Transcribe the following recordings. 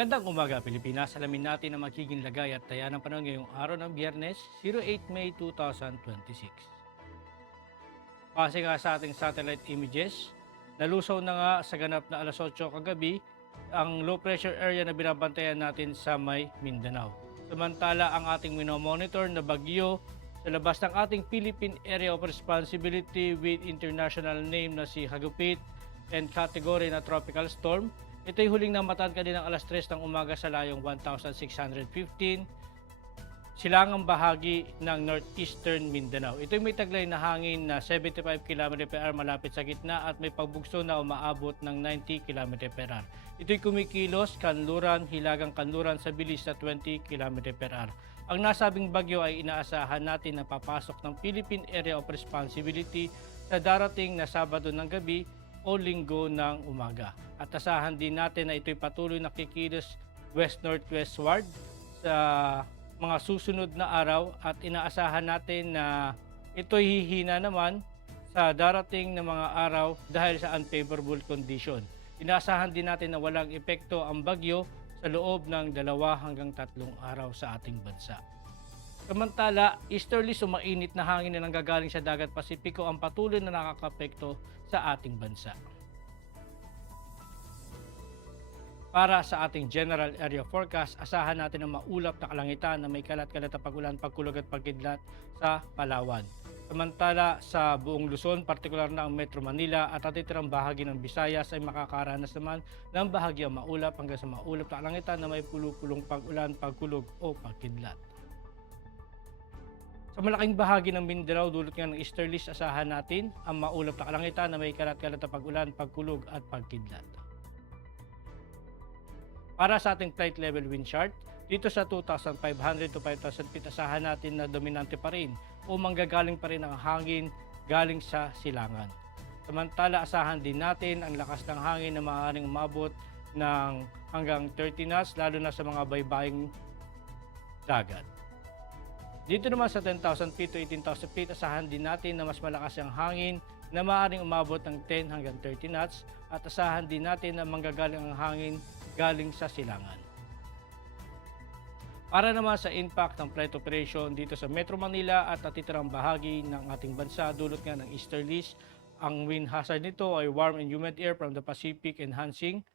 Magandang umaga, Pilipinas. Alamin natin ang magiging lagay at taya ng panahon ngayong araw ng Biyernes, 08 May 2026. Base nga sa ating satellite images, nalusaw na nga sa ganap na alas 8 kagabi ang low pressure area na binabantayan natin sa may Mindanao. Samantala, ang ating minomonitor na bagyo sa labas ng ating Philippine Area of Responsibility with international name na si Hagupit and category na tropical storm. Ito'y huling namatad kaninang alas 3 ng umaga sa layong 1,615 silangang bahagi ng northeastern Mindanao. Ito'y may taglay na hangin na 75 km/h malapit sa gitna at may pagbugso na umaabot ng 90 km/h. Ito'y kumikilos, kanluran, hilagang kanluran sa bilis na 20 km/h. Ang nasabing bagyo ay inaasahan natin na papasok ng Philippine Area of Responsibility sa darating na Sabado ng gabi o Linggo ng umaga. At asahan din natin na ito'y patuloy na kikilos west-northwestward sa mga susunod na araw at inaasahan natin na ito'y hihina naman sa darating na mga araw dahil sa unfavorable condition. Inaasahan din natin na walang epekto ang bagyo sa loob ng 2 hanggang 3 araw sa ating bansa. Samantala, easterly sumainit na hangin na nanggagaling sa dagat Pasipiko ang patuloy na nakakapekto sa ating bansa. Para sa ating general area forecast, asahan natin ang maulap na kalangitan na may kalat-kalat na pag-ulan, pagkulog at pagkidlat sa Palawan. Samantala, sa buong Luzon, partikular na ang Metro Manila at natitirang bahagi ng Visayas ay makakaranas naman ng bahagyang maulap hanggang sa maulap na kalangitan na may pulupulong pag-ulan, pagkulog o pagkidlat. Sa malaking bahagi ng Mindanao, dulot nga ng easterlies, asahan natin ang maulap na kalangitan na may kalat-kalat na pag-ulan, pagkulog at pagkidlat. Para sa ating flight level wind chart, dito sa 2,500 to 5,000 feet, asahan natin na dominante pa rin o manggagaling pa rin ang hangin galing sa silangan. Samantala, asahan din natin ang lakas ng hangin na maaaring umabot ng hanggang 30 knots, lalo na sa mga baybaying dagat. Dito naman sa 10,000 feet to 18,000 feet, asahan din natin na mas malakas ang hangin na maaaring umabot ng 10 hanggang 30 knots at asahan din natin na manggagaling ang hangin galing sa silangan. Para naman sa impact ng flight operation dito sa Metro Manila at natitirang bahagi ng ating bansa, dulot nga ng easterlies, ang wind hazard nito ay warm and humid air from the Pacific enhancing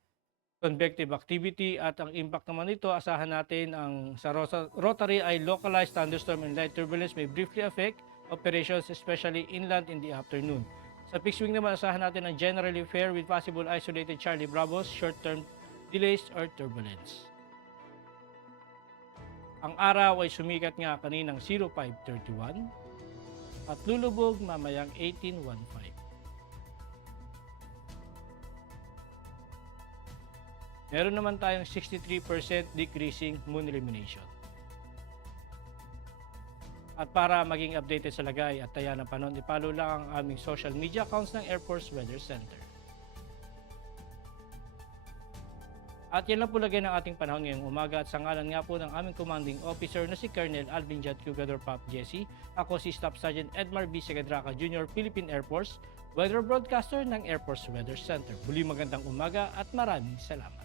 convective activity at ang impact naman nito, asahan natin ang sa rotary ay localized thunderstorm and light turbulence may briefly affect operations especially inland in the afternoon. Sa fixed wing naman, asahan natin ang generally fair with possible isolated Charlie Bravos, short-term delays or turbulence. Ang araw ay sumikat nga kaninang 05:31 at lulubog mamayang 18:15. Meron naman tayong 63% decreasing moon illumination. At para maging updated sa lagay at taya ng panahon, i-follow lang ang aming social media accounts ng Air Force Weather Center. At yan lang po lagay ng ating panahon ngayong umaga at sa ngalan nga po ng aming commanding officer na si Colonel Alvin J. Cugador Pop Jesse, ako si Staff Sergeant Edmar B. Segadraca Jr., Philippine Air Force, Weather Broadcaster ng Air Force Weather Center. Muli magandang umaga at maraming salamat.